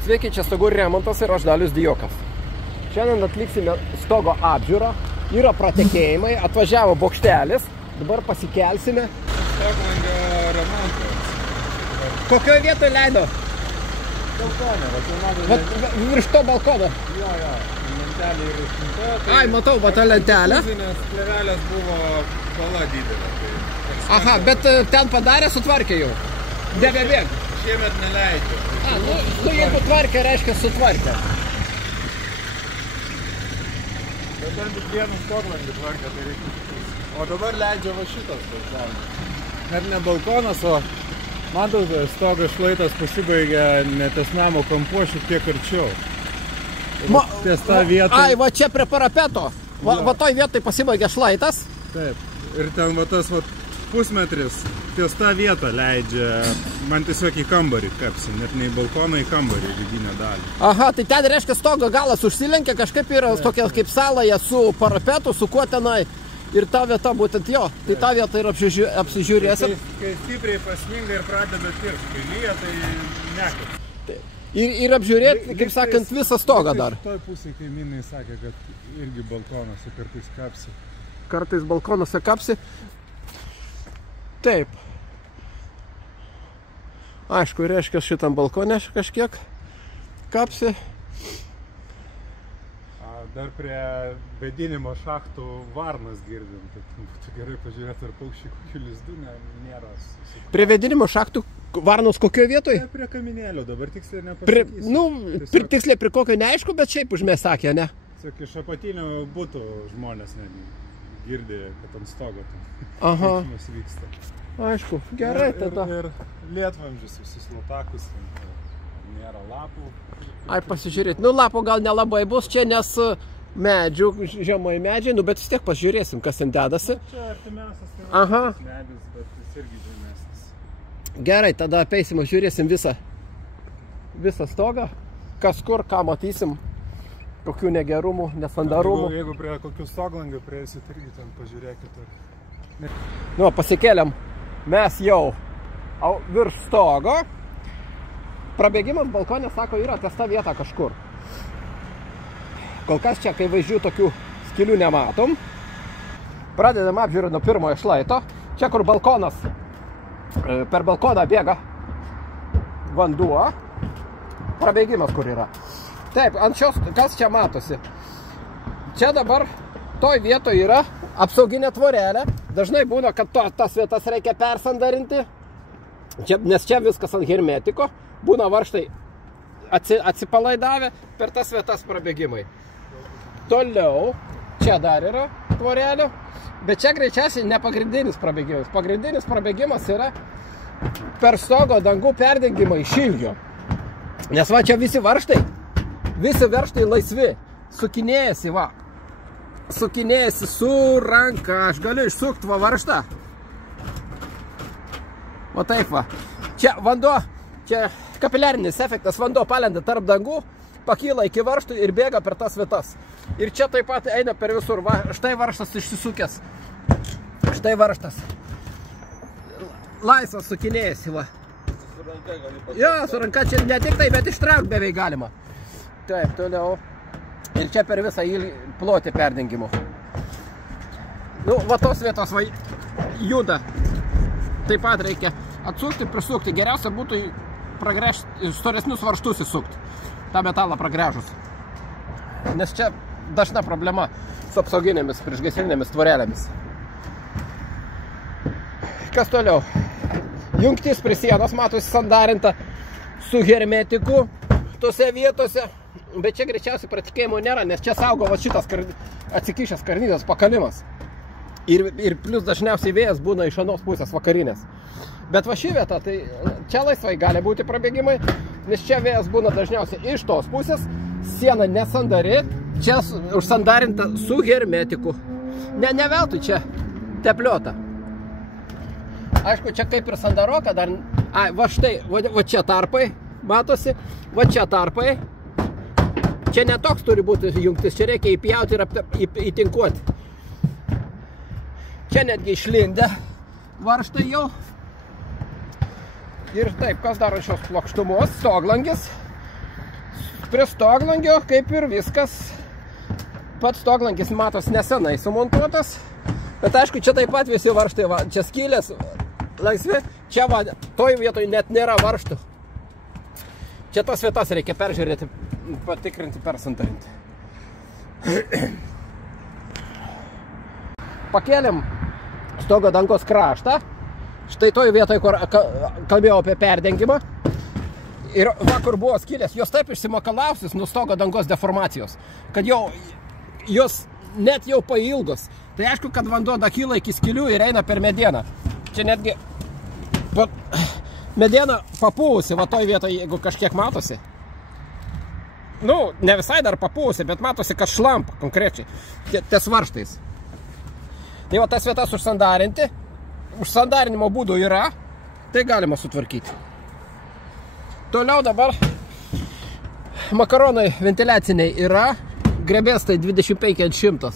Sveiki, čia Stogų remontas ir aš Dalius Dijokas. Šiandien atliksime stogo apžiūrą. Yra pratekėjimai, atvažiavo bokštelis. Dabar pasikelsime. Stoglangio remontas. Kokioje vietoje leido? Balkonė. Virš to balkono. Jo. Lentelė yra išimta. Ai, matau, va tą lentelę. Fizinės plėvelės buvo bala didelė. Aha, bet ten padarė, sutvarkė jau. Nebebėg. Šiemet neleidžia. Nu, jeigu tvarkė, reiškia sutvarkė. Bet ten tik vieną stoglangį tvarkė, tai reikia. O dabar leidžia va šitas balkonas. Net ne balkonas, o matote, stogo šlaitas pasibaigia neties namo kampu šiek tiek arčiau. Ties tą vietą. Ai, va čia prie parapeto. Va toj vietoj pasibaigia šlaitas. Taip. Ir ten va tas va pusmetris ties tą vietą leidžia man tiesiog į kambarį kapsi, net ne į balkoną, į kambarį vidinę dalį. Aha, tai ten reiškia stogo galas užsilenkia, kažkaip yra tokia kaip salaja su parapetu, su kuo tenai. Ir ta vieta būtent jo, tai ta vieta ir apsižiūrėsim. Kai stipriai pasninga ir pradeda tirpti, kai lyja, tai nekap. Ir apžiūrėti, kaip sakant, visą stogą dar. Toj pusėje kaimynai sakė, kad irgi balkonuose kartais kapsi. Kartais balkonuose kapsi. Taip. Aišku, reiškia šitam balkone kažkiek kapsi. Dar prie vėdinimo šachtų varnas girdim, tai būtų gerai pažiūrėti, ar paukščiai kokių lizdų nėra. Prie vėdinimo šachtų varnos kokioje vietoje? Prie kaminėlio, dabar tiksliai nepasakysiu. Tiksliai prie kokio neaišku, bet šiaip užmės sakė, ne? Tiesiog iš apatinio būtų žmonės girdi, kad ant stogo veiksmas vyksta. Aišku, gerai tada. Ir lietvamzdžius visus latakus, nėra lapų. Ai, pasižiūrėti. Nu, lapo gal nelabai bus čia, nes medžių, žemai medžiai, nu, bet vis tiek pasižiūrėsim, kas ten dedasi. Čia artimiausias medis, bet jis irgi žemesnis. Gerai, tada apeisim, žiūrėsim visą stogą, kas kur, ką matysim, kokių negerumų, nesandarumų. Jeigu prie kokių stoglangių prieisit, irgi ten pažiūrėkit. Nu, pasikeliam, mes jau virš stogo. Prabėgimas balkonė, sako, yra ties ta vieta kažkur. Kol kas čia, kai važiuoju, tokių skilių nematom. Pradedam apžiūrą nuo pirmojo šlaito. Čia, kur balkonas, per balkoną bėga vanduo. Prabėgimas kur yra. Taip, ant šios, kas čia matosi? Čia dabar toj vietoje yra apsauginė tvorelė. Dažnai būna, kad tas vietas reikia persandarinti, nes čia viskas ant hermetiko. Būna varžtai atsipalaidavę per tas vietas prabėgimai. Toliau, čia dar yra tvorelė, bet čia greičiausiai ne pagrindinis prabėgimas. Pagrindinis prabėgimas yra per stogo dangų perdengimą iš ilgio. Nes va čia visi varžtai laisvi, sukinėjasi va. Sukinėjasi su ranka, aš galiu išsukti va varžtą. O taip va, čia vanduo. Čia kapiliarinis efektas, vanduo palenda tarp dangų, pakyla iki varžtų ir bėga per tas vietas. Ir čia taip pat eina per visur. Va, štai varžtas išsisukęs. Štai varžtas. Laisvas sukinėjasi, va. Su ranka gali pasakyti. Jo, su ranka čia ne tik tai, bet ištraukti beveik galima. Taip, toliau. Ir čia per visą plotį perdengimo. Nu, va tos vietos va juda. Taip pat reikia atsukti, prisukti. Geriausia būtų storesnius varžtus įsukti, tą metalą pragręžus. Nes čia dažna problema su apsauginėmis priešgaisrinėmis tvorelėmis. Kas toliau? Jungtis prie sienos, matosi, sandarinta su hermetiku tose vietose, bet čia greičiausiai pratikėjimo nėra, nes čia saugo va šitas atsikišęs karnizas pakalimas. Ir plus dažniausiai vėjas būna iš anos pusės vakarinės. Bet va ši vieta, tai čia laisvai gali būti prabėgimai, nes čia vėjas būna dažniausiai iš tos pusės, siena nesandari, čia užsandarinta su hermetiku. Ne veltui čia tepliota. Aišku, čia kaip ir sandaroka dar, va štai, va čia tarpai, matosi, va čia tarpai. Čia netoks turi būti jungtis, čia reikia įpjauti ir įtinkuoti. Čia netgi išlindę varžtai jau. Ir taip, kas daro šios plokštumos, stoglangis. prie stoglangio kaip ir viskas. Pats stoglangis matos nesenai sumontuotas. Bet aišku, čia taip pat visi varžtai, va, čia skylės laisvi. Čia va, toj vietoj net nėra varžtų. Čia tas vietas reikia peržiūrėti, patikrinti, persandarinti. Pakėlėm stogo dangos kraštą. Štai toj vietoj, kur kalbėjau apie perdengimą. Ir va, kur buvo skylės, jos taip išsimakalausis nuo stogo dangos deformacijos, kad jau jos net jau pailgos. Tai aišku, kad vanduo dakyla iki skylių ir eina per medieną. Čia netgi mediena papūvusi, va toj vietoje, jeigu kažkiek matosi. Nu, ne visai dar papūvusi, bet matosi, kad šlampa konkrečiai, ties varžtais. Tai va tas vietas užsandarinti, užsandarinimo būdų yra, tai galima sutvarkyti. Toliau dabar makaronai ventiliaciniai yra, grebėstai 25-100.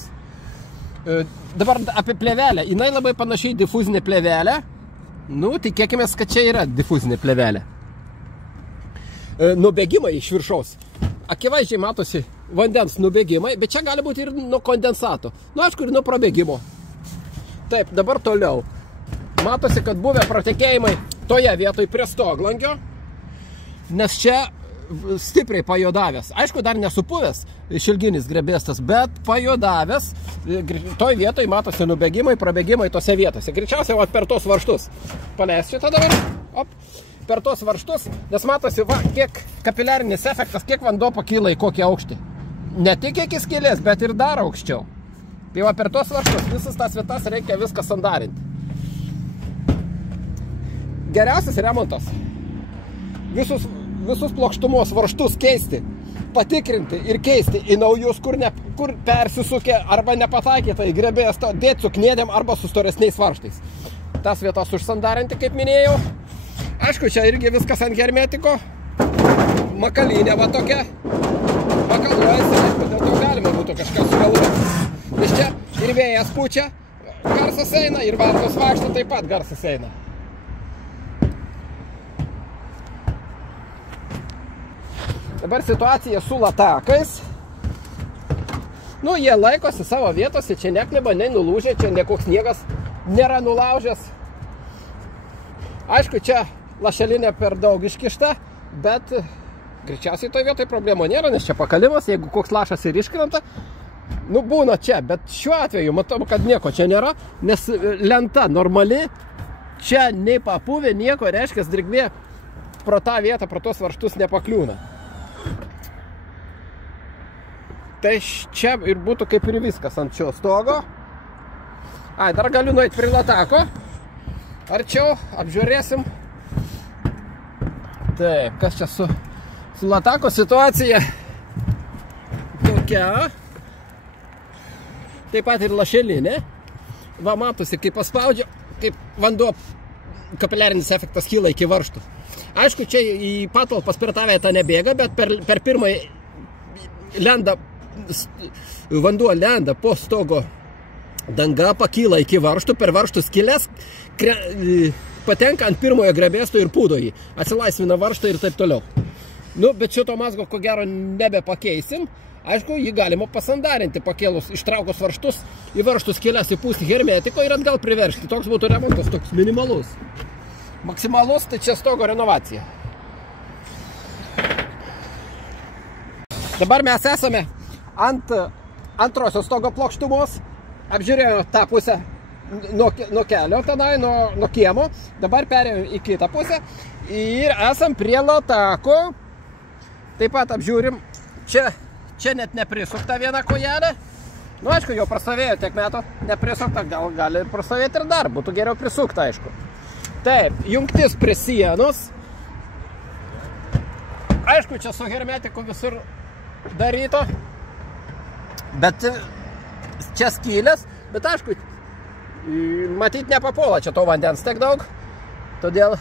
Dabar apie plėvelę, jinai labai panašiai difuzinė plėvelė. Nu, tikėkime, kad čia yra difuzinė plėvelė. Nubėgimai iš viršaus. Akivaizdžiai matosi vandens nubėgimai, bet čia gali būti ir nuo kondensato. Nu, aišku, ir nuo prabėgimo. Taip, dabar toliau. Matosi, kad buvę pratekėjimai toje vietoj prie stoglangio, nes čia stipriai pajodavęs. Aišku, dar nesupuvęs šilginis grebėstas, bet pajodavęs. Toj vietoj matosi nubėgimai, prabėgimai tose vietose. Greičiausiai va, per tos varžtus. Paleis šitą dabar. Op, per tos varžtus, nes matosi, va, kiek kapiliarinis efektas, kiek vanduo pakyla į kokį aukštį. Ne tik iki skylės, bet ir dar aukščiau. Tai va, per tos varžtus visas tas vietas reikia viską sandarinti. Geriausias remontas. Visus plokštumos varžtus keisti, patikrinti ir keisti į naujus, kur persisukė arba nepataikyta į grebėstą, dėti su kniedėm arba su storesniais varžtais. Tas vietas užsandarinti, kaip minėjau. Aišku, čia irgi viskas ant hermetiko. Makalinė va tokia. Makaluojasi, aišku, dėl to galima būtų kažką sugalvoti. Nes čia ir vėjas pučia, garsas eina, ir vartos vaikšto taip pat garsas eina. Dabar situacija su latakais. Nu, jie laikosi savo vietose, čia nekliba, nei nulūžė, čia nekoks sniegas nėra nulaužęs. Aišku, čia lašelinė per daug iškišta, bet greičiausiai toj vietoj problemų nėra, nes čia pakalimas, jeigu koks lašas ir iškrenta, nu, būna čia, bet šiuo atveju matom, kad nieko čia nėra, nes lenta normali, čia nei papuvė, nieko, reiškia, drėgmė pro tą vietą, pro tos varžtus nepakliūna. Tai čia ir būtų kaip ir viskas ant šio stogo. Ai, dar galiu nueiti prie latako. Arčiau, apžiūrėsim. Taip, kas čia su latako situacija tokia. Taip pat ir lašelinė. Va, matosi, kaip paspaudžia, kaip vanduo, kapiliarinis efektas kyla iki varžtų. Aišku, čia į patalpas per tą vietą nebėga, bet per pirmąjį lenda, vanduo lenda po stogo danga, pakyla iki varžtų, per varžtų skylės patenka ant pirmojo grebėsto ir pūdo jį. Atsilaisvina varžtą ir taip toliau. Nu, bet šito mazgo ko gero nebepakeisim. Aišku, jį galima pasandarinti, pakėlus, ištraukus varžtus, į varžtų skylės įpūsti hermetiko ir atgal priveršti. Toks būtų remontas, toks minimalus. Maksimalus, tai čia stogo renovacija. Dabar mes esame ant antrosios stogo plokštumos. Apžiūrėjome tą pusę nuo kelio tenai, nuo kiemo. Dabar perėjome į kitą pusę. Ir esam prie latako. Taip pat apžiūrim. Čia net neprisukta viena kojelė. Nu, aišku, jau prastovėjo tiek metų. Neprisukta, gali prastovėti ir dar. Būtų geriau prisukta, aišku. Taip, jungtis prie sienos. Aišku, čia su hermetiku visur daryto. Bet čia skylės. Bet aišku, matyt nepapuola čia to vandens tiek daug. Todėl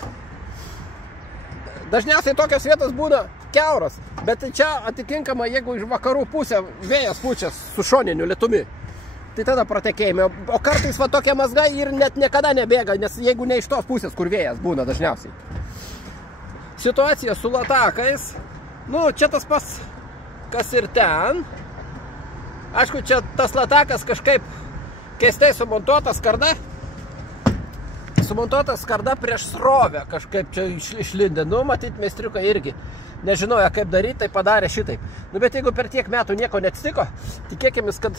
dažniausiai tokios vietos būna kiauros. Bet čia atitinkamai, jeigu iš vakarų pusė vėjas pučia su šoniniu lietumi, tai tada pratekėjime. O kartais va tokie mazgai ir net niekada nebėga, nes jeigu ne iš tos pusės, kur vėjas būna dažniausiai. Situacija su latakais. Nu, čia tas pas kas ir ten. Aišku, čia tas latakas kažkaip keistai sumontuotas skarda. Sumontuotas skarda prieš srovę kažkaip čia išlindė. Nu, matyt, meistriukai irgi nežinojo, kaip daryti, tai padarė šitaip. Nu, bet jeigu per tiek metų nieko neatsitiko, tikėkimės, kad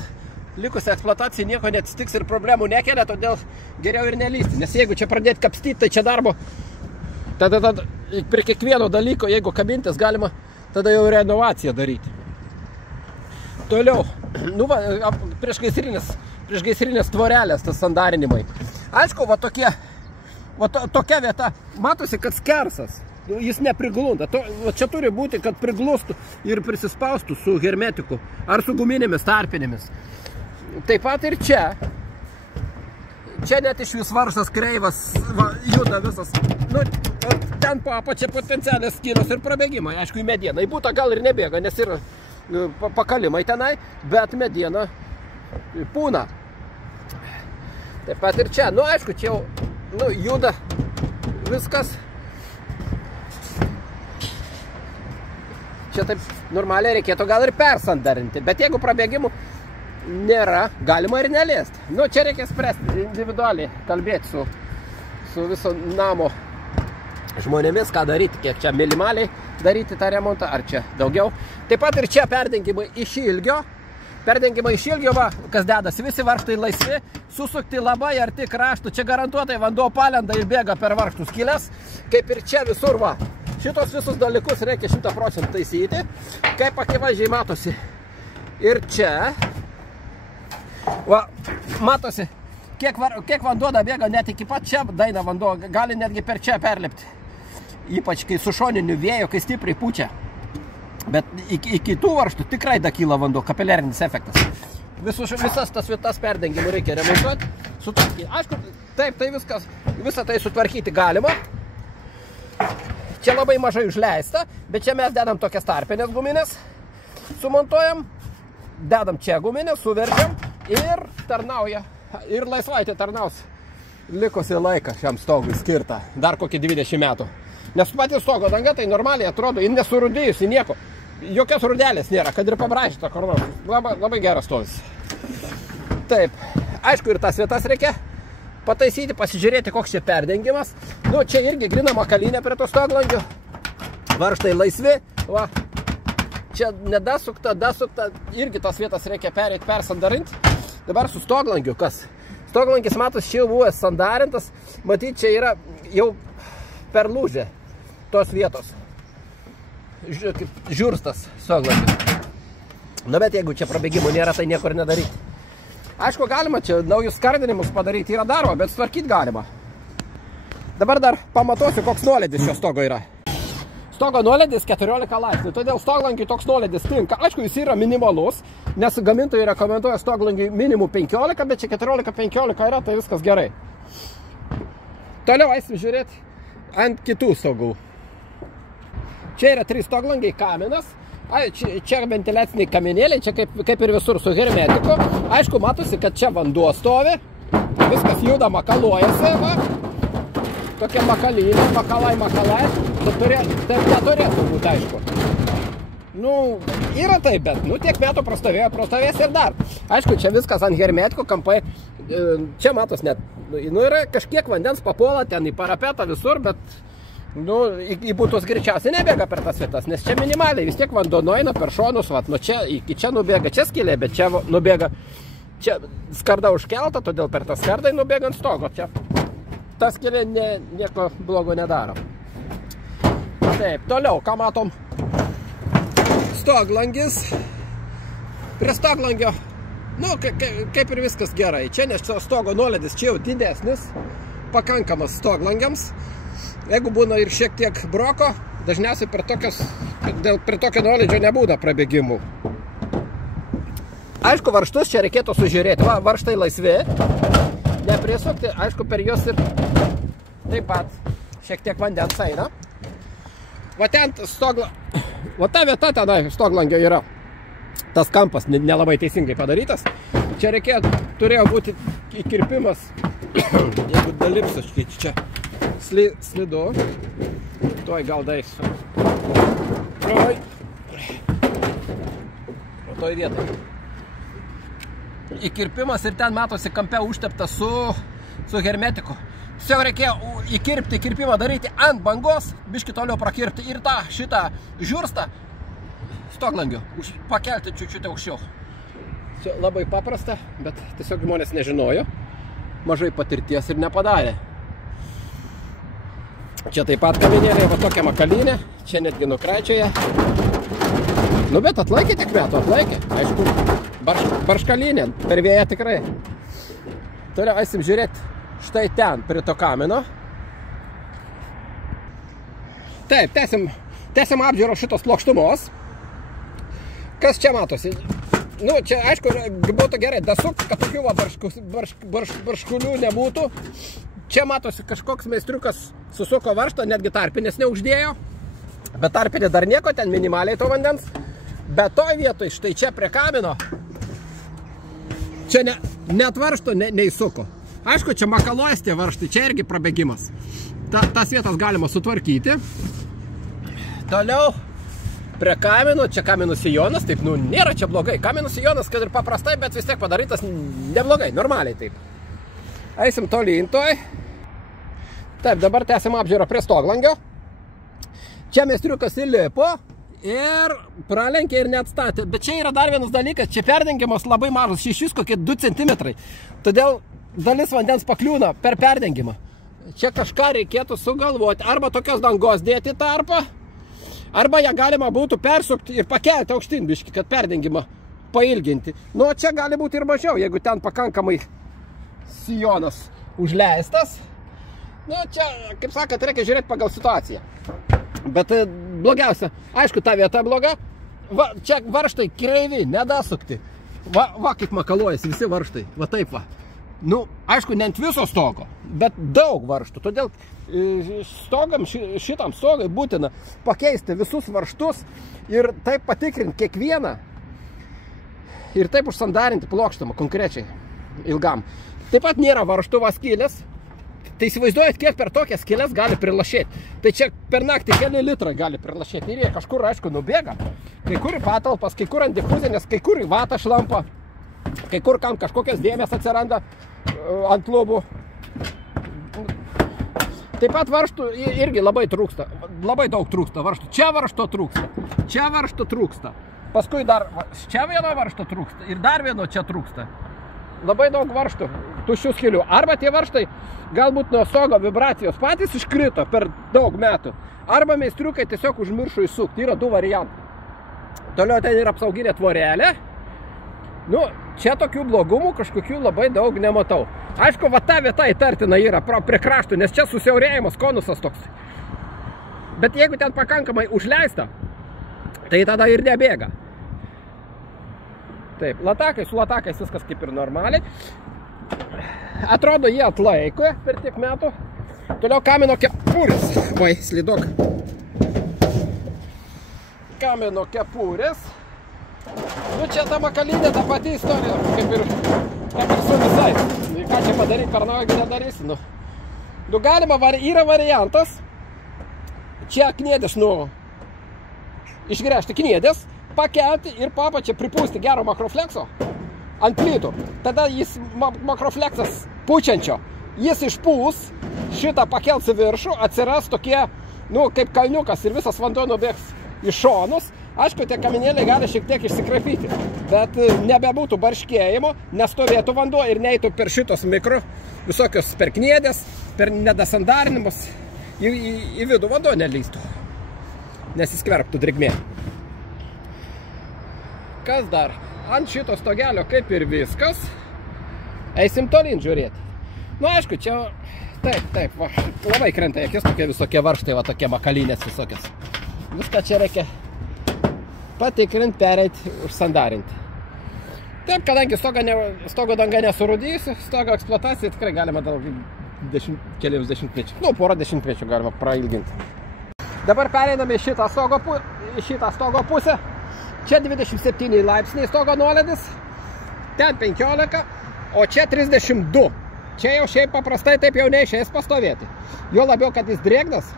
likusi eksploatacija nieko neatsitiks ir problemų nekelia, todėl geriau ir nelysti. Nes jeigu čia pradėti kapstyti, tai čia darbo, tada prie kiekvieno dalyko, jeigu kabintis, galima tada jau renovaciją daryti. Toliau, nu va, priešgaisrinės tvorelės, tas sandarinimai. Aišku, va tokia vieta, matosi, kad skersas, jis nepriglunda. Čia turi būti, kad priglustų ir prisispaustų su hermetiku ar su guminėmis tarpinėmis. Taip pat ir čia. Čia net iš vis varžas kreivas juda visas. Nu, ten po apačia potencialias skyrius ir prabėgimai. Aišku, į medieną. Į būtą gal ir nebėga, nes yra pakalimai tenai, bet mediena pūna. Taip pat ir čia. Nu, aišku, čia jau juda viskas. Čia taip normaliai reikėtų gal ir persandarinti. Bet jeigu prabėgimų nėra, galima ir neliesti. Nu, čia reikia spręsti individualiai, kalbėti su viso namo žmonėmis, ką daryti, kiek čia minimaliai daryti tą remontą, ar čia daugiau. Taip pat ir čia perdengimai iš ilgio. Perdengimai iš ilgio, va, kas dedasi, visi varžtai laisvi, susukti labai arti kraštų. Čia garantuotai vanduo palenda ir bėga per varžtų skylės, kaip ir čia visur, va. Šitos visus dalykus reikia 100% taisyti, kaip akivaizdžiai matosi. Ir čia, va, matosi, kiek vanduo bėga, net iki pat čia daina vanduo, gali netgi per čia perlipti. Ypač kai su šoniniu vėju, kai stipriai pučia. Bet iki tų varžtų tikrai dakyla vanduo, kapiliarinis efektas. Visas tas vietas perdengimų reikia remontuoti, sutvarkyti. Aišku, taip, tai visą tai sutvarkyti galima. Čia labai mažai užleista, bet čia mes dedam tokias tarpinės guminės, sumontuojam, dedam čia guminės, suveržiam ir tarnauja, ir laisvaitė tarnaus likusi laiką šiam stogui skirtą, dar kokį 20 metų. Nes pati stogo danga tai normaliai atrodo, ji nesurudėjusi nieko, jokios rudelės nėra, kad ir pabražyta kur nors, labai geras stovis. Taip, aišku, ir tas vietas reikia pataisyti, pasižiūrėti, koks čia perdengimas. Nu, čia irgi grina makalinė prie to stoglangių. Varžtai laisvi. Va. Čia nedasukta, dasukta. Irgi tas vietas reikia persandarinti. Dabar su stoglangiu kas? Stoglangis, matos, čia jau buvo sandarintas. Matyt, čia yra jau perlūžę tos vietos. Žiūrstas stoglangis. Na, bet jeigu čia prabėgimų nėra, tai niekur nedaryti. Aišku, galima čia naujus skardinimus padaryti, yra daroma, bet tvarkyti galima. Dabar dar pamatuosiu, koks nuolydis šio stogo yra. Stogo nuolydis 14 laipsnių, todėl stoglangiui toks nuolydis tinka. Aišku, jis yra minimalus, nes gamintojai rekomenduoja stoglangiui minimum 15, bet čia 14-15 yra, tai viskas gerai. Toliau eisim žiūrėti ant kitų stogų. Čia yra 3 stoglangiai kaminas. Čia ventiliaciniai kaminėliai, čia kaip ir visur su hermetiku. Aišku, matosi, kad čia vanduo stovi. Viskas juda, makaluojasi. Va. Tokie makalynai, makalai. Taip neturėtų būti, aišku. Nu, yra taip, bet tiek metų prastovės ir dar. Aišku, čia viskas ant hermetiko, kampai. Čia matos net, yra kažkiek vandens papuola ten į parapetą visur, bet į būtus greičiausiai nebėga per tas vietas, nes čia minimaliai, vis tiek vanduo nueina per šonus, vat, nuo čia iki čia nubėga, čia skylė, bet čia nubėga, čia skarda užkelta, todėl per tą skardai nubėga ant stogo, čia ta skylė nieko blogo nedaro. Taip, toliau, ką matom, stoglangis, prie stoglangio, kaip ir viskas gerai, čia nes stogo nuolydis čia jau didesnis, pakankamas stoglangiams. Jeigu būna ir šiek tiek broko, dažniausiai prie tokio nuolydžio nebūna prabėgimų. Aišku, varžtus čia reikėtų sužiūrėti. Va, varžtai laisvi, neprisukti, aišku, per juos ir taip pat šiek tiek vandens eina. Va ten va ta vieta tenai stoglangio yra. Tas kampas nelabai teisingai padarytas. Čia turėjo būti įkirpimas, jeigu dalipsiškai čia. Slidu. Tuoj gal daisiu. toj vietai. Įkirpimas ir ten matosi kampe užteptas su hermetiku. Tiesiog reikėjo įkirpti kirpimą daryti ant bangos, biškį toliau prakirpti ir šitą žiūrstą stoglangiu pakelti čiučiutę aukščiau. Čia labai paprasta, bet tiesiog žmonės nežinojo, mažai patirties ir nepadarė. Čia taip pat kaminėlė, va tokia makalinė, čia netgi nukraičioje. Nu, bet atlaikė tiek metų, atlaikė. Aišku, barškalinė, per vėją tikrai. Toliau eisim žiūrėti štai ten, prie to kamino. Taip, tęsim apžiūrą šitos plokštumos. Kas čia matosi? Nu, čia, aišku, būtų gerai dasuk, kad tokių barškulių nebūtų. Čia matosi kažkoks meistriukas susuko varžtą, netgi tarpinės neuždėjo. Bet tarpinė dar nieko, ten minimaliai to vandens. Bet toj vietoj, štai čia prie kamino, čia net varžto neįsuko. Aišku, čia makaluojas tie varžtai, čia irgi prabėgimas. Tas vietas galima sutvarkyti. Toliau, prie kamino, čia kaminų sijonas, taip, nu, nėra čia blogai. Kaminų sijonas, kad ir paprastai, bet vis tiek padarytas neblogai, normaliai taip. Eisim tolyn toj. Taip, dabar tęsim apžiūrą prie stoglangio. Čia meistriukas įlipo ir pralenkė ir neatstatė. Bet čia yra dar vienas dalykas, čia perdengimas labai mažas, šešis kokie 2 cm. Todėl dalis vandens pakliūna per perdengimą. Čia kažką reikėtų sugalvoti. Arba tokios dangos dėti tarpą, arba ją galima būtų persukti ir pakelti aukštyn biškį, kad perdengimą pailginti. Nu, čia gali būti ir mažiau, jeigu ten pakankamai sijonas užleistas. Nu, čia, kaip sakant, reikia žiūrėti pagal situaciją. Bet blogiausia, aišku, ta vieta bloga. Va, čia varžtai kreivi, nedasukti. Va kaip makaluojasi visi varžtai. Va taip va. Nu, aišku, ne ant viso stogo, bet daug varžtų. Todėl šitam stogai būtina pakeisti visus varžtus ir taip patikrinti kiekvieną. Ir taip užsandarinti plokštumą konkrečiai ilgam. Taip pat nėra varžtų skylės. Tai įsivaizduojat, kiek per tokias skylės gali prilašėti. Tai čia per naktį keli litrai gali prilašėti. Ir jie kažkur, aišku, nubėga. Kai kur į patalpas, kai kur ant difuzinės, kai kur į vatą šlampa. Kai kur kam kažkokias dėmės atsiranda ant lubų. Taip pat varžtų irgi labai trūksta. Labai daug trūksta varžtų. Čia varžto trūksta. Čia varžto trūksta. Paskui dar čia vieno varžto trūksta. Ir dar vieno čia trūksta. Labai daug varžtų, tuščių skylių. Arba tie varžtai galbūt nuo stogo vibracijos patys iškrito per daug metų. Arba meistriukai tiesiog užmiršo įsukti. Yra 2 variantai. Toliau ten yra apsauginė tvorelė. Nu, čia tokių blogumų kažkokių labai daug nematau. Aišku, va ta vieta įtartina yra prie kraštų, nes čia susiaurėjimas, konusas toks. Bet jeigu ten pakankamai užleista, tai tada ir nebėga. Taip, su latakais viskas kaip ir normaliai. Atrodo, jie atlaiko per tiek metų. Toliau kamino kepurės. Oi, slidok. Kamino kepurės. Nu, čia ta makalinė, ta pati istorija, kaip ir su visais. Ką čia padaryti, per naują nedarysi. Nu, galima, yra variantas. Čia kniedės, išgręžti kniedės, pakelti ir papačią pripūsti gero makroflekso ant plytų. Tada jis makrofleksas pučiančio. Jis išpūs, šitą pakels į viršų, atsiras tokie, kaip kalniukas ir visas vanduo nubėgs į šonus. Aišku, tie kaminėliai gali šiek tiek išsikrapyti, bet nebebūtų barškėjimo, nestovėtų vanduo ir neitų per šitos mikro, visokios per kniedės, per nedasandarinimus, į vidų vanduo nelystų, nesiskverbtų drėgmė. Kas dar? Ant šito stogelio kaip ir viskas. Eisim tolyn žiūrėti. Nu, aišku, čia, taip, va, labai krenta akis tokie visokie varžtai, va, tokie makalinės visokios. Viską čia reikia patikrinti, pereiti, užsandarinti. Taip, kadangi stogo danga nesurūdyjusi, stogo eksploatacija tikrai galima kelius dešimtmečių. Nu, porą dešimtmečių galima prailginti. Dabar pereiname į šitą stogo pusę. Čia 27 laipsniai stogo nuolydis, ten 15, o čia 32. Čia jau šiaip paprastai taip jau neišeis pastovėti. Jo labiau, kad jis drėgnas.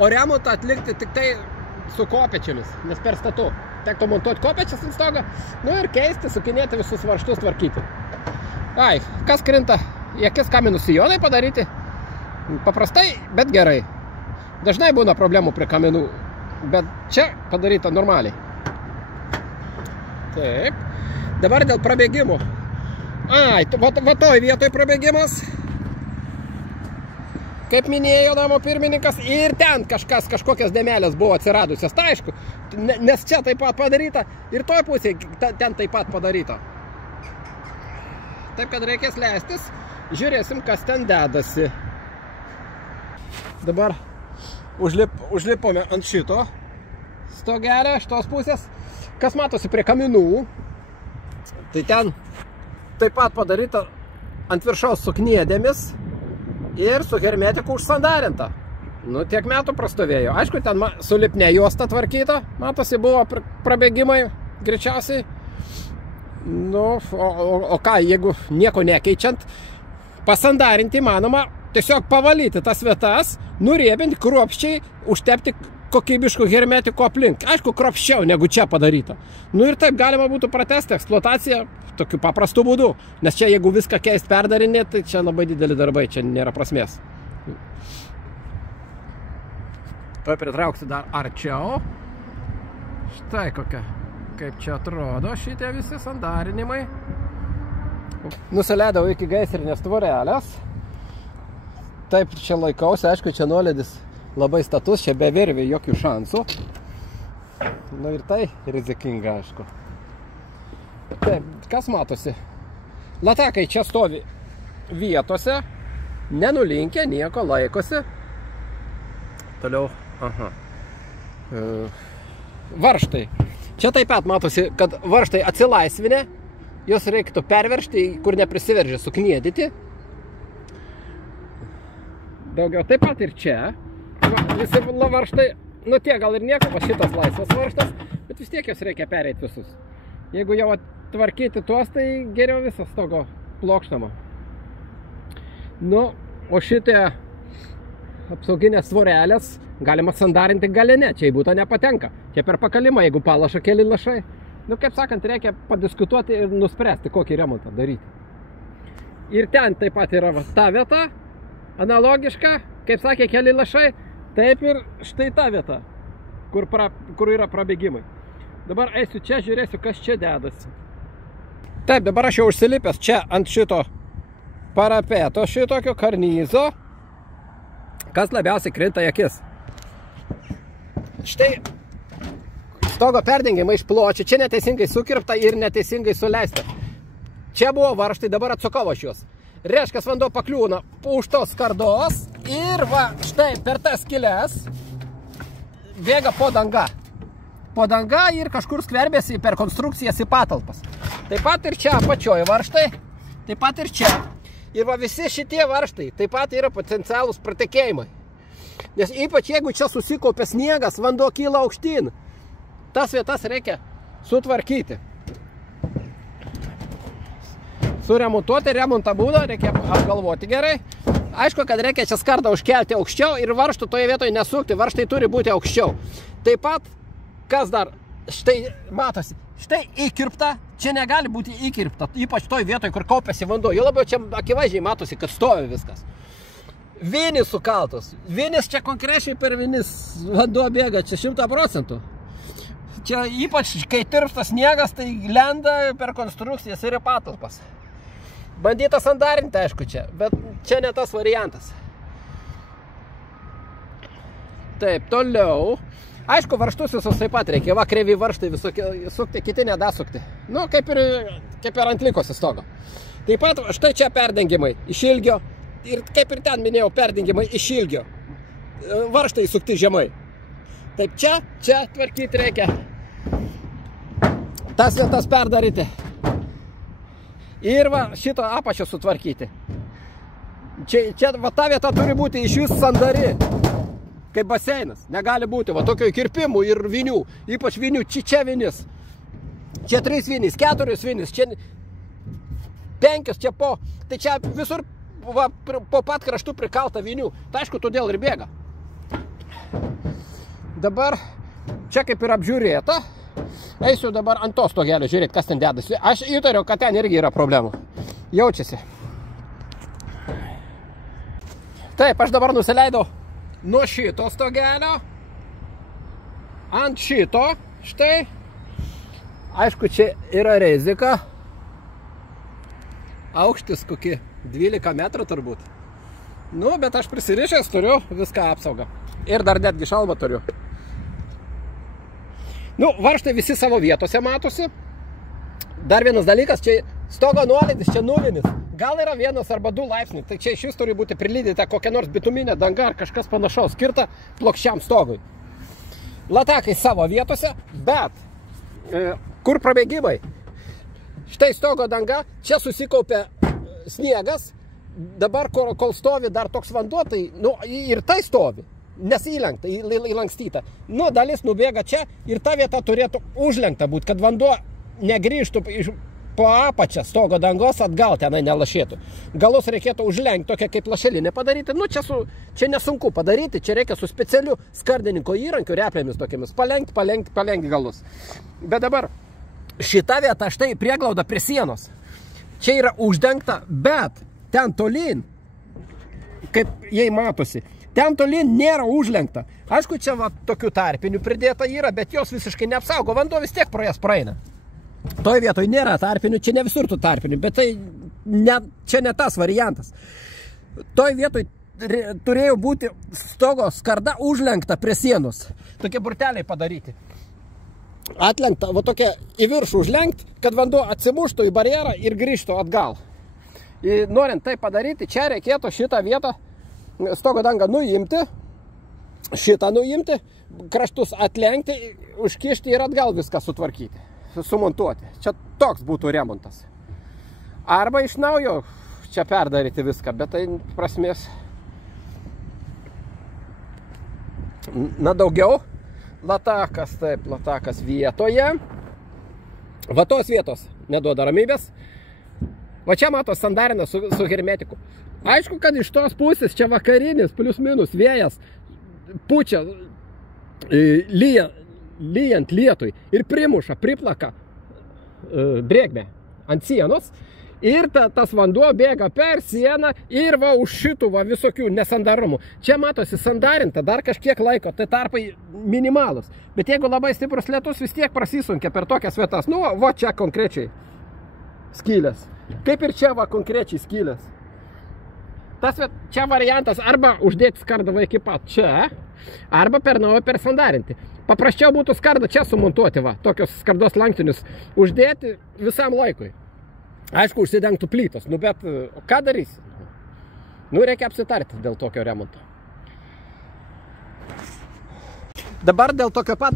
O remontą atlikti tik tai su kopėčiomis, nes per statu. tektų montuoti kopečias ant stogo, nu ir keisti, sukinėti visus varžtus, tvarkyti. Ai, kas krinta į akis kaminų sijonai padaryti? Paprastai, bet gerai. Dažnai būna problemų prie kaminų, bet čia padaryta normaliai. Taip. Dabar dėl prabėgimų. Ai, va toj vietoj prabėgimas. Kaip minėjo namo pirmininkas, ir ten kažkokias dėmelės buvo atsiradusios. Tai aišku, nes čia taip pat padaryta, ir toj pusėje ten taip pat padaryta. Taip, kad reikės leistis, žiūrėsim, kas ten dedasi. Dabar užlipome ant šito stogelio, šitos pusės. Kas matosi prie kaminų, tai ten taip pat padaryta ant viršaus su kniedėmis ir su hermetiku užsandarinta. Nu, tiek metų prastovėjo. Aišku, ten su lipne juosta tvarkyta, matosi, buvo prabėgimai greičiausiai. Nu, o ką, jeigu nieko nekeičiant, pasandarinti įmanoma, tiesiog pavalyti tas vietas, nuriebinti kruopščiai, užtepti kokybiškų hermetikų aplink. Aišku, kruopščiau negu čia padaryta. Nu ir taip galima būtų pratesti eksploataciją tokiu paprastu būdu. Nes čia jeigu viską keist perdarinėti, tai čia labai dideli darbai, čia nėra prasmės. Tuoj pritrauksiu dar arčiau. Štai kokia, kaip čia atrodo šitie visi sandarinimai. Nusileidau iki gaisrinės tvorelės. Taip čia laikausi, aišku, čia nuolydis labai status, čia be virvių jokių šansų. Nu ir tai rizikinga, aišku. Taip, kas matosi? Latakai čia stovi vietose, nenulinkę, nieko laikosi. Toliau, aha. Varžtai. Čia taip pat matosi, kad varžtai atsilaisvinę, jos reiktų perveržti, kur neprisiveržė, sukniedyti. Daugiau taip pat ir čia. Visi varžtai, nu tie gal ir nieko, va šitas laisvas varžtas, bet vis tiek jos reikia pereiti visus. Jeigu jau tvarkyti tuos, tai geriau visas stogo plokštama. Nu, o šitie apsauginės tvorelės galima sandarinti galinę, čia į būtą nepatenka. Čia per pakalimą, jeigu palaša keli lašai. Nu, kaip sakant, reikia padiskutuoti ir nuspręsti, kokį remontą daryti. Ir ten taip pat yra ta vieta, analogiška, kaip sakė, keli lašai, taip ir štai ta vieta, kur yra prabėgimai. Dabar eisiu čia, žiūrėsiu, kas čia dedasi. Taip, dabar aš jau užsilipęs čia ant šito parapeto, šitokio karnyzo, kas labiausiai krinta į akis. Štai stogo perdengimai iš pločio, čia neteisingai sukirpta ir neteisingai suleista. Čia buvo varžtai, dabar atsukau aš juos. Reiškia, vanduo pakliūna už tos skardos ir va, štai per tas skylės bėga po danga. Po danga ir kažkur skverbėsi per konstrukcijas į patalpas. Taip pat ir čia apačioje varžtai, taip pat ir čia. Ir va visi šitie varžtai taip pat yra potencialūs pratekėjimai. Nes ypač jeigu čia susikaupė sniegas, vanduo kyla aukštyn, tas vietas reikia sutvarkyti. Suremontuoti remontą būdą reikia apgalvoti gerai. Aišku, kad reikia čia skardą užkelti aukščiau ir varžtų toje vietoje nesukti. Varžtai turi būti aukščiau. Taip pat, kas dar, štai matosi, štai įkirpta, čia negali būti įkirpta, ypač toje vietoje, kur kaupiasi vanduo. Jo labiau čia akivaizdžiai matosi, kad stovi viskas. Vinis sukaltos. Vinis čia konkrečiai per vinis vanduo bėga, čia 100%. Čia ypač, kai tirpstas sniegas, tai lenda per konstrukcijas ir į patalpas. Bandyta sandarinti, aišku, čia, bet čia ne tas variantas. Taip, toliau. Aišku, varžtus visus taip pat reikia. Va, krevi varžtai visokie sukti, kiti nedasukti. Nu, kaip ir ant likosi stogo. Taip pat, štai čia perdengimai iš ilgio. Ir kaip ir ten minėjau, perdengimai iš ilgio. Varžtai sukti žemai. Taip, čia tvarkyti reikia. Tas vietas perdaryti. Ir va, šito apačio sutvarkyti. Čia va, ta vieta turi būti iš vis sandari. Kaip baseinas. Negali būti va tokio kirpimų ir vinių. Ypač vinių. Čia vinis. Čia 3 vinis, 4 vinis. Čia 5, čia po. Tai čia visur va, po pat kraštų prikalta vinių. Tai aišku, todėl ir bėga. Dabar čia kaip ir apžiūrėta. Eisiu dabar ant to stogelio, žiūrėt, kas ten dedasi. Aš įtariu, kad ten irgi yra problemų. Jaučiasi. Taip, aš dabar nusileidau nuo šito stogelio. Ant šito, štai. Aišku, čia yra rizika. Aukštis kokį 12 metrų turbūt. Nu, bet aš prisirišęs turiu viską apsaugą. Ir dar netgi šalmą turiu. Nu, varžtai visi savo vietose matosi. Dar vienas dalykas, čia stogo nuolydis, čia nulinis. Gal yra 1 arba 2 laipsniai. Tai čia iš vis turi būti prilydyta kokia nors bituminė danga ar kažkas panašaus, skirta plokščiam stogui. Latakai savo vietose, bet kur prabėgimai? Štai stogo danga, čia susikaupė sniegas. Dabar, kol stovi dar toks vanduo, tai nu, ir tai stovi, nes įlenkta, įlankstyta. Nu, dalis nubėga čia ir ta vieta turėtų užlenkta būti, kad vanduo negrįžtų po apačią stogo dangos atgal tenai nelašėtų. Galus reikėtų užlenkti tokią kaip lašelinę padaryti. Nu, čia nesunku padaryti, čia reikia su specialiu skardininko įrankiu, replėmis tokiamis, palengti galus. Bet dabar šita vieta, štai prieglauda prie sienos, čia yra uždengta, bet ten tolyn, kaip jai matosi, ten tolyn nėra užlenkta. Aišku, čia va, tokių tarpinių pridėta yra, bet jos visiškai neapsaugo. Vanduo vis tiek pro jas praeina. Toj vietoj nėra tarpinių, čia ne visur tų tarpinių, bet tai čia ne tas variantas. Toj vietoj turėjo būti stogo skarda užlenkta prie sienos. Tokie burteliai padaryti. Atlenkta, va tokia į viršų užlenkt, kad vanduo atsimuštų į barjerą ir grįžtų atgal. Norint tai padaryti, čia reikėtų šitą vietą stogo dangą nuimti, šitą nuimti, kraštus atlenkti, užkišti ir atgal viską sutvarkyti, sumontuoti. Čia toks būtų remontas. Arba iš naujo čia perdaryti viską, bet tai prasmės. Na, daugiau. Latakas, taip, latakas vietoje. Va tos vietos neduoda ramybės. Va čia mato sandarina su hermetiku. Aišku, kad iš tos pusės čia vakarinis, plius minus vėjas, pučia, lyjant lietui ir primuša, priplaka drėgmę ant sienos. Ir tas vanduo bėga per sieną ir va už šitų va visokių nesandarumų. Čia matosi sandarinta dar kažkiek laiko, tai tarpai minimalus. Bet jeigu labai stiprus lietus, vis tiek prasisunkia per tokias vietas. Nu, va čia konkrečiai skylės. Kaip ir čia va konkrečiai skylės. Čia variantas arba uždėti skardą va iki pat čia, arba per naują persandarinti. Paprasčiau būtų skardą čia sumontuoti va, tokios skardos lanktinius uždėti visam laikui. Aišku, užsidengtų plytos, nu bet ką darysi? Nu, reikia apsitarti dėl tokio remonto. Dabar dėl tokio pat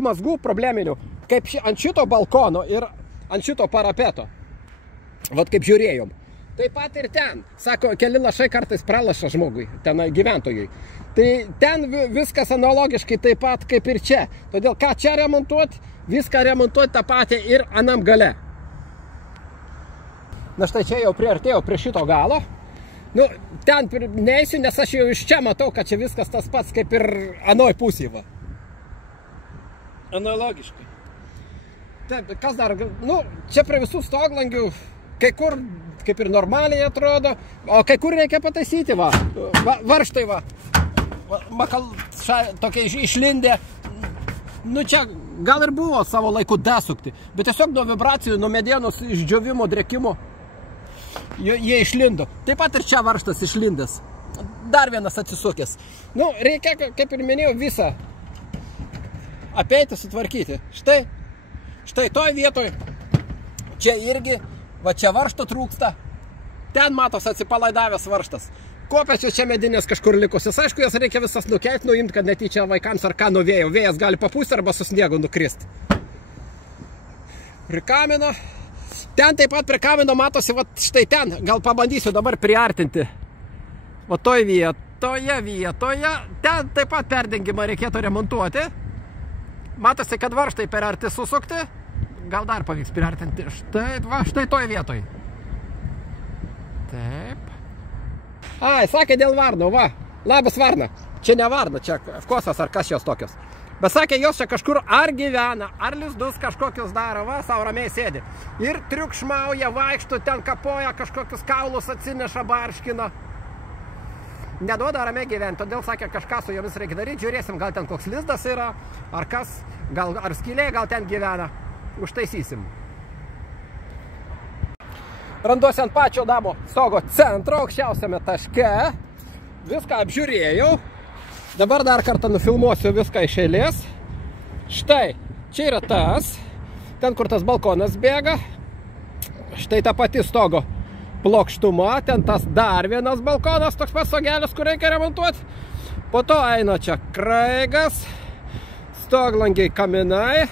mazgų probleminių, kaip ant šito balkono ir ant šito parapeto. Vat kaip žiūrėjom. Taip pat ir ten. Sako, keli lašai kartais pralaša žmogui, ten gyventojui. Tai ten viskas analogiškai taip pat kaip ir čia. Todėl ką čia remontuoti? Viską remontuoti tą patį ir anam gale. Na štai čia jau priartėjau prie šito galo. Nu, ten neįsiu, nes aš jau iš čia matau, kad čia viskas tas pats kaip ir anoj pusėje. Analogiškai. Taip, kas dar? Nu, čia prie visų stoglangių, kai kur kaip ir normaliai atrodo, o kai kur reikia pataisyti, va. Varžtai, va. Tokia išlindė. Nu, čia gal ir buvo savo laiku dasukti, bet tiesiog nuo vibracijų, nuo medienos išdžiovimo, drėkimo, jie išlindo. Taip pat ir čia varžtas išlindęs. Dar vienas atsisukęs. Nu, reikia, kaip ir minėjau, visą apeiti, sutvarkyti. Štai toj vietoj, čia irgi, va čia varžto trūksta. Ten matos atsipalaidavęs varžtas. Kopėčios čia medinės kažkur likusios. Aišku, jas reikia visas nukelti, nuimti, kad netyčia vaikams ar ką nuo vėjo. Vėjas gali papūsti arba su sniegu nukristi. Prikamino. Ten taip pat prikamino matosi, va štai ten. Gal pabandysiu dabar priartinti. Va toj vietoje. Ten taip pat perdengimą reikėtų remontuoti. Matosi, kad varžtai per arti susukti. Gal dar pavyks priartinti. Štai toj vietoj. Taip. Ai, sakė dėl varno, va. Labas varna. Čia ne varna, čia kosas ar kas šios tokios. Bet sakė, jos čia kažkur ar gyvena, ar lizdus kažkokius daro, va, savo ramiai sėdi. Ir triukšmauja, vaikšto, ten kapoja, kažkokius kaulus atsineša, barškina. Neduoda ramiai gyventi, todėl sakė, kažką su jomis reikia daryti, žiūrėsim, gal ten koks lizdas yra, ar kas, gal, ar skylė, gal ten gyvena. Užtaisysim. Randuosi ant pačio namo stogo centro, aukščiausiame taške. Viską apžiūrėjau. Dabar dar kartą nufilmuosiu viską iš eilės. Štai, čia yra tas, ten kur tas balkonas bėga. Štai ta pati stogo plokštuma, ten tas dar vienas balkonas, toks pats stogelis, kur reikia remontuoti. Po to eina čia kraigas, stoglangiai kaminai.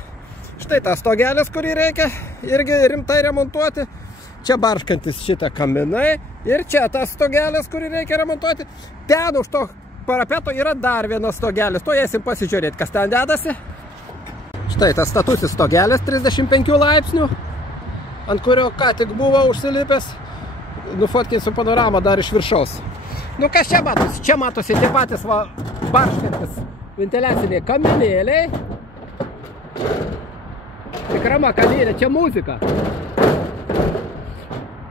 Štai tas stogelis, kurį reikia irgi rimtai remontuoti. Čia barškantis šitą kaminai. Ir čia tas stogelis, kurį reikia remontuoti. Ten už to parapeto yra dar vienas stogelis. To eisim pasižiūrėti, kas ten dedasi. Štai tas statusis stogelis 35 laipsnių, ant kurio ką tik buvo užsilipęs. Nufotkinsiu panoramą dar iš viršaus. Nu, kas čia matosi? Čia matosi tie patys barškantis ventiliaciniai kaminėliai. Tikra makalėlė, čia muzika.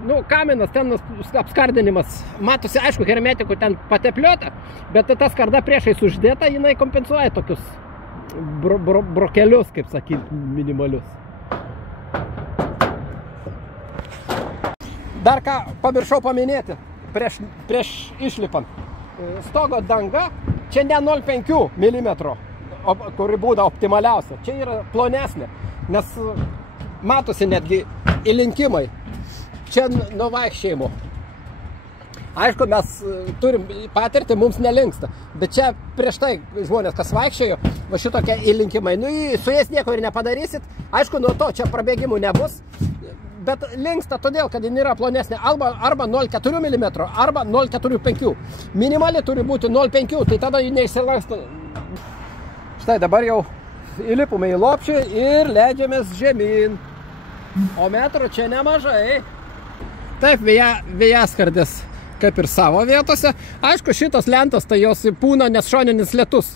Nu, kaminas, ten apskardinimas, matosi, aišku, hermetikų ten patepliuota, bet ta skarda priešais uždėta, jinai kompensuoja tokius brokelius, kaip sakyti, minimalius. Dar ką pamiršau paminėti prieš išlipant. Stogo danga, čia ne 0,5 mm, kuri būda optimaliausia, čia yra plonesnė, nes matosi netgi įlinkimai. Čia nuo vaikščiojimo. Aišku, mes turim patirtį, mums nelinksta. Bet čia prieš tai žmonės, kas vaikščiojo, va šitokie įlinkimai. Nu, su jais nieko ir nepadarysit. Aišku, nuo to čia prabėgimų nebus. Bet linksta todėl, kad jin yra plonesnė arba 0,4 mm, arba 0,45. Minimali turi būti 0,5, tai tada jį neišsilanksta. Štai dabar jau įlipome į lopšį ir leidžiamės žemyn. O metrų čia nemažai. Taip, vėjaskardės kaip ir savo vietose. Aišku, šitos lentos, tai jos pūna, nes šoninis lietus.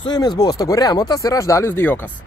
Su jumis buvo Stogų remontas ir aš Dalius Dijokas.